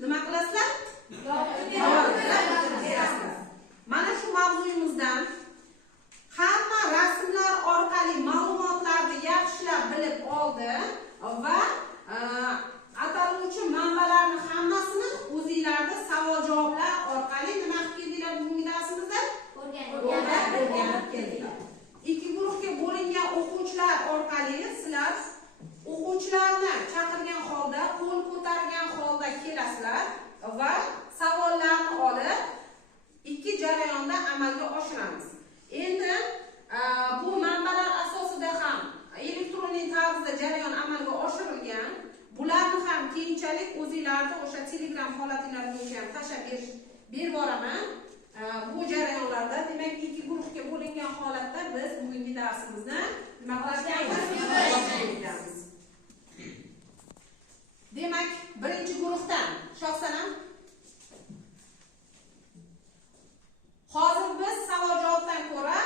nima qilasizlar? Mana shu mavzuyimizdan hamma rasmlar orqali ma'lumotlarni yaxshilab bilib oldi va ataluvchi manbalarni hammasini o'zingizlarda savol-javoblar orqali nima qilib keldinglar bugungi darsimizda? O'rganib keldinglar. Ikki guruhga bo'lingan o'quvchilar orqali sizlar o'quvchilarni chaqirgan holda, qo'l ko'targan holda kelasizlar va savollarni olib ikki jarayonda amalga oshiramiz. Endi bu manbalar asosida ham elektron tarzda jarayon amalga oshirilgan. Bularni ham keyinchalik o'zingizlarda o'sha Telegram holatinglar bo'yicha ham tashlab berib boraman. Bu jarayonlarda demak ikki guruhga bo'lingan holatda biz bugungi darsimizni nima qilamiz? Demak, birinchi guruhdan Shohsanam. Hozir biz savol-javobdan ko'ra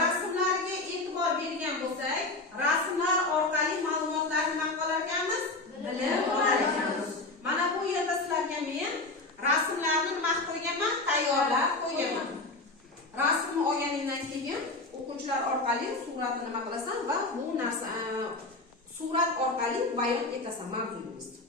rasmlarga e'tibor bergan bo'lsak, rasmlar orqali ma'lumotlarni nima qilar ekanmiz? Bilib olar ekanmiz. Mana bu yerda sizlarga men rasmlarni nima qilib qo'yganman? Tayyorlab qo'yganman. Rasmni olganingdan keyin o'quvchilar orqali suratni nima qilasan va bu narsa surat orqali bayon etasan mavzuyingizni.